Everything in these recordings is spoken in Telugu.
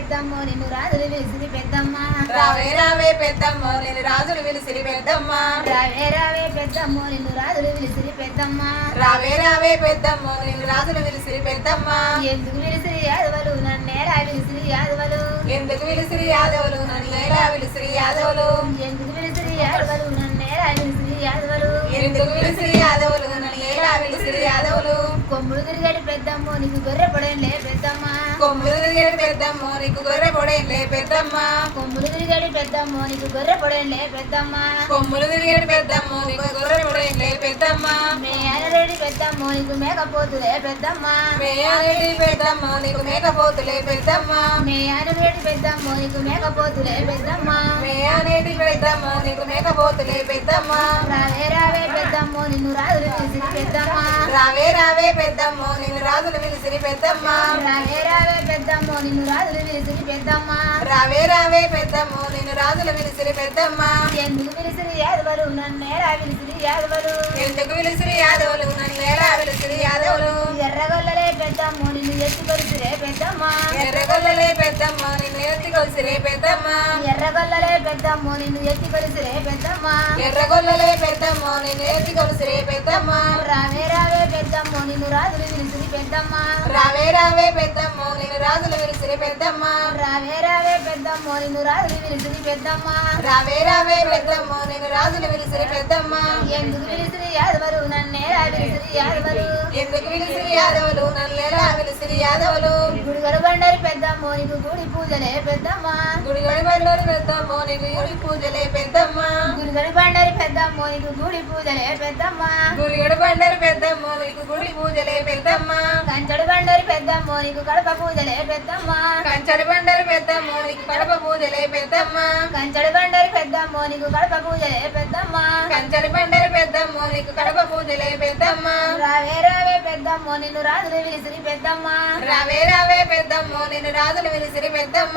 పెద్దమ్మో నిన్ను రాజులు విలిసిరి పెద్దమ్మ రావే రావే పెద్దమ్మో నేను రాజులు విలిసిరి పెద్దమ్మ రావే రావే పెద్దమ్మో నిన్ను రాజులు విలిసిరి పెద్దమ్మ రావే రావే పెద్దమ్మో నేను రాజులు విలిసిరి పెద్దమ్మ ఎందుకు విలిసిరి యాదవలు నన్నేరా విలిసిరి యాదవలు ఎందుకు విలిసిరి యాదవులు నన్ను ఎలా విలిసిరి యాదవులు ఎందుకు విలిసిరి యాదవలు నన్నేరా విలిసిరి యాదవలు ఎందుకు విలిసిరి యాదవులు నన్ను ఎలా విలిసిరి యాదవులు కొమ్ముడు తిరిగడి పెద్దమ్మో నీకు గొర్రె పొడేలే పెద్దమ్మ కొమ్ములు తిరిగేది పెద్దమ్మో నీకు గొర్రె పొడేలే పెద్దమ్మ కొమ్ముడు తిరిగడి పెద్దమ్మో నీకు గొర్రె పొడేలే పెద్దమ్మ కొమ్ములు తిరిగేది పెద్దమ్మో నీకు గొర్రె పొడేలే పెద్దమ్మ మే అనరెడి పెద్దమ్మో నీకు మేకపోతులే పెద్దమ్మ మేయారెడ్డి పెద్దమ్మో నీకు మేకపోతులే పెద్దమ్మ మే అనరెడి పెద్దమ్మో నీకు మేకపోతులే పెద్దమ్మ మేయారెడ్డి పెద్దమ్మో నీకు మేకపోతులే పెద్దమ్మ రావే రావే పెద్దమ్మో నిన్ను రాజులు విలిసిరి పెద్దమ్మ రావే రావే పెద్దమ్మో నిన్ను రాజులు విలిసిరి పెద్దమ్మ రావే రావే పెద్దమ్మో నిన్ను రాజులు విలిసిరి పెద్దమ్మ రావే రావే పెద్దమ్మో నిన్ను రాజులు విలిసిరి పెద్దమ్మ ఎందుకు విలిసిరి యాదవలు నన్నేరా విలిసిరి యాదవలు ఎందుకు విలిసిరి యాదవులు నన్ను ఎలా విలిసిరి యాదవులు ఎర్రగొల్లలే పెద్దమ్మో నిన్ను ఎత్తి కొలిసిరే పెద్దమ్మ ఎర్రగొల్లలే పెద్దమ్మో నిన్ను ఎత్తి కొలిసిరే పెద్దమ్మ ఎర్రగొల్లలే పెద్దమ్మో నిన్ను ఎత్తి కొలిసిరే పెద్దమ్మ ఎర్రగొల్లలే పెద్దమ్మో నిన్ను ఎత్తి కొలిసిరే పెద్దమ్మ రావే రావే పెద్దమ్మో నిన్ను రాజులు విలిసిరి పెద్దమ్మ రావే రావే పెద్దమ్మో నిన్ను రాజులు విలిసిరి పెద్దమ్మ రావే రావే పెద్దమ్మో నిన్ను రాజులు విలిసిరి పెద్దమ్మ రావే రావే పెద్దమ్మో నిన్ను రాజులు విలిసిరి పెద్దమ్మ ఎందుకు విలిసిరి యాదవలు నన్నేరా విలిసిరి యాదవలు ఎందుకు విలిసిరి యాదవులు నన్ను ఎలా విలిసిరి యాదవులు గుడిగడు బండరి పెద్దమ్మో నీకు గుడి పూజలే పెద్దమ్మ గుడిగడి బండరి పెద్దమ్మో నీకు గుడి పూజలే పెద్దమ్మ గుడిగడు బండరి పెద్దమ్మో నీకు గుడి పూజలే పెద్దమ్మ గుడిగడి బండరి పెద్దమ్మో నీకు గుడి పూజలే పెద్దమ్మ కంచడు బండరి పెద్దమ్మో నీకు కడప పూజలే పెద్దమ్మ కంచడి బండరి పెద్దమ్మో నీకు కడప పూజలే పెద్దమ్మ కంచడు బండరి పెద్దమ్మో నీకు కడప పూజలే పెద్దమ్మ కంచడి బండరి పెద్దమ్మో నీకు కడప పూజలే పెద్దమ్మ రావే రావే పెద్దమ్మో నిన్ను రాజులు విలిసిరి పెద్దమ్మ రావే రావే పెద్దమ్మో నిన్ను రాజులు విలిసిరి పెద్దమ్మ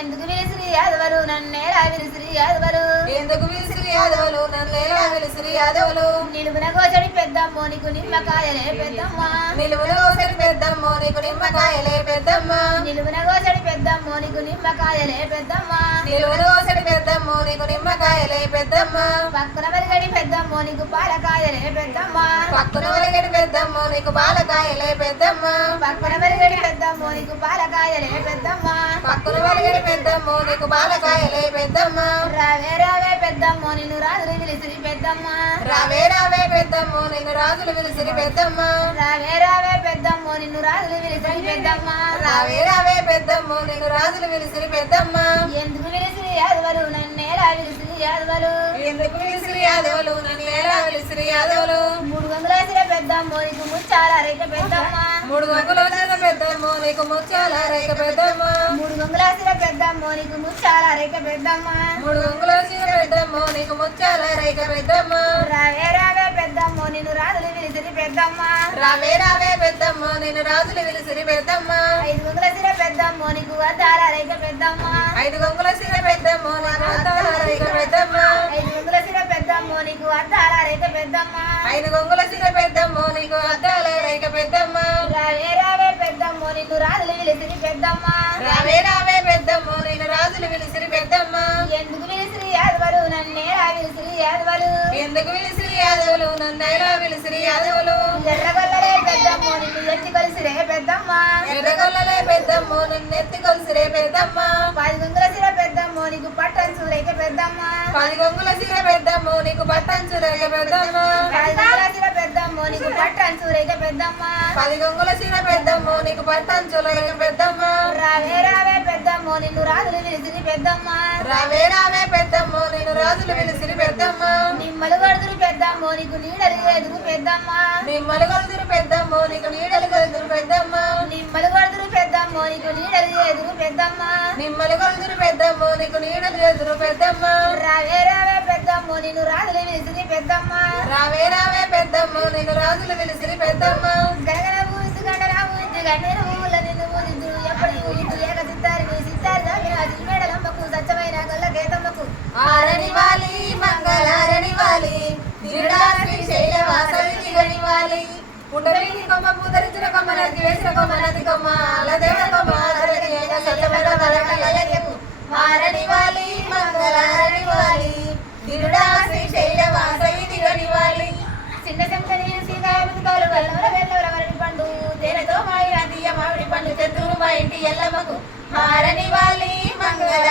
ఎందుకు విలిసిరి యాదవలు నన్నేరా విలిసిరి యాదవలు ఎందుకు విలిసిరి యాదవులు నన్ను ఎలా విలిసిరి యాదవులు నిలువున కోసడి పెద్దమ్మో నీకు నిమ్మకాయలే పెద్దమ్మ నిలువున కోసడి పెద్దమ్మో నీకు నిమ్మకాయలే పెద్దమ్మ నిలువున కోసడి పెద్దమ్మో నీకు నిమ్మకాయలే పెద్దమ్మ నిలువున కోసడి పెద్దమ్మో నీకు నిమ్మకాయలే పెద్దమ్మ పక్కన వెలుగడి పెద్దమ్మో నీకు పాలకాయలే పెద్దమ్మ పక్కన వెలిగడి పెద్దమ్మో నీకు బాలకాయలే పెద్దమ్మ పక్కన వెలుగడి పెద్దమ్మో నీకు పాలకాయలే పెద్దమ్మ పక్కన వెలిగడి పెద్దమ్మో నీకు బాలకాయలే పెద్దమ్మ రావే రావే పెద్దమ్మో నిన్ను రాజులు విలిసిరి పెద్దమ్మ రావే రావే పెద్దమ్మో నిన్ను రాజులు విలిసిరి పెద్దమ్మ రావే రావే పెద్దమ్మో నిన్ను రాజులు విలిసిరి పెద్దమ్మ రావే రావే పెద్దమ్మో నిన్ను రాజులు విలిసిరి పెద్దమ్మ ఎందుకు విలిసిరి యాదవలు నన్నేరా విలిసిరి యాదవలు ఎందుకు విలిసిరి యాదవులు నన్ను ఎలా విలిసిరి యాదవులు 300 వేసిన పెద్దమ్మో నీకు ముచ్చాల రేఖ పెద్దమ్మ 3 వందల పెద్దమ్మో నీకు ముత్యాల రేఖ పెద్దమ్మ 300 వేసిన పెద్దమ్మో నీకు ముచ్చాల రేఖ పెద్దమ్మ 3 వందల పెద్దమ్మో నీకు ముత్యాల రేఖ పెద్దమ్మ రావే రావే పెద్దమ్మో నిన్ను రాజులు విలిసిరి పెద్దమ్మ రావే రావే పెద్దమ్మో నిన్ను రాజులు విలిసిరి పెద్దమ్మ 500 సిర పెద్దమ్మో నీకు అద్దాల రేఖ పెద్దమ్మ 5 గంగుల సిర పెద్దమ్మో నీకు అద్దాల రేఖ పెద్దమ్మ 500 సిర పెద్దమ్మో నీకు అద్దాల రేఖ పెద్దమ్మ 5 గంగుల సిర పెద్దమ్మో నీకు అద్దాల రేఖ పెద్దమ్మ రావే రావే పెద్దమ్మో నిన్ను రాజులు విలిసిరి పెద్దమ్మ రావే రావే పెద్దమ్మో నిన్ను రాజులు విలిసిరి పెద్దమ్మ ఎందుకు విలిసిరి యాదవలు నన్నేరా విలిసిరి యాదవలు ఎందుకు విలిసిరి యాదవులు నన్ను ఎలా విలిసిరి యాదవులు ఎర్రగొల్లలే పెద్దమ్మో నిన్ను ఎత్తి కొలిసిరే పెద్దమ్మ ఎర్రగొల్లలే పెద్దమ్మో నిన్ను ఎత్తి కొలిసిరే పెద్దమ్మ 10 గుంగుల సిర పెద్దమ్మో నీకు పట్టంచు రేఖ పెద్దమ్మ 10 గంగుల సిర పెద్దమ్మో నీకు పట్టంచు రేఖ పెద్దమ్మ 10 గుంగుల సిర పెద్దమ్మో నీకు పట్టంచు రేఖ పెద్దమ్మ 10 గంగుల సిర పెద్దమ్మో నీకు పట్టంచు రేఖ పెద్దమ్మ రావే రావే పెద్దమ్మో నిన్ను రాజులు విలిసిరి పెద్దమ్మ రావే రావే పెద్దమ్మో నిన్ను రాజులు విలిసిరి పెద్దమ్మ నిమ్మలు కొడుతురు పెద్దమ్మో నీకు నీడలు ఎదురు పెద్దమ్మ నిమ్మలు కొలుదురు పెద్దమ్మో నీకు నీడలు కొలుదురు పెద్దమ్మ నిమ్మలు కొడుతురు పెద్దమ్మో నీకు నీడలు ఎదురు పెద్దమ్మ నిమ్మలు కొలుదురు పెద్దమ్మో నీకు నీడలు ఎదురు పెద్దమ్మ రావే రావే పెద్దమ్మో నిన్ను రాజులు విలిసిరి పెద్దమ్మ రావే రావే పెద్దమ్మో నిన్ను రాజులు విలిసిరి పెద్దమ్మ గనగన ఊహించు గండన ఊహించు గండన ఊళ్ళ నిన్ను ఊహించు ఎప్పటి ఊహించు ఏక సిత్తారిని సిత్తారి దామిన మేడలమ్మకు సత్యమైన గల్ల కేతమ్మకు ఆరని వాలి మంగళారని వాలి శ్రీ శైలవాసవికి గణివాలి ఉండవీని కొమ్మ పూతరించిన కొమ్మ నది వేసిన కొమ్మ నది కొమ్మ అలదేవ కొమ్మ అలరని సత్యమైన మారని వాలి మంగళ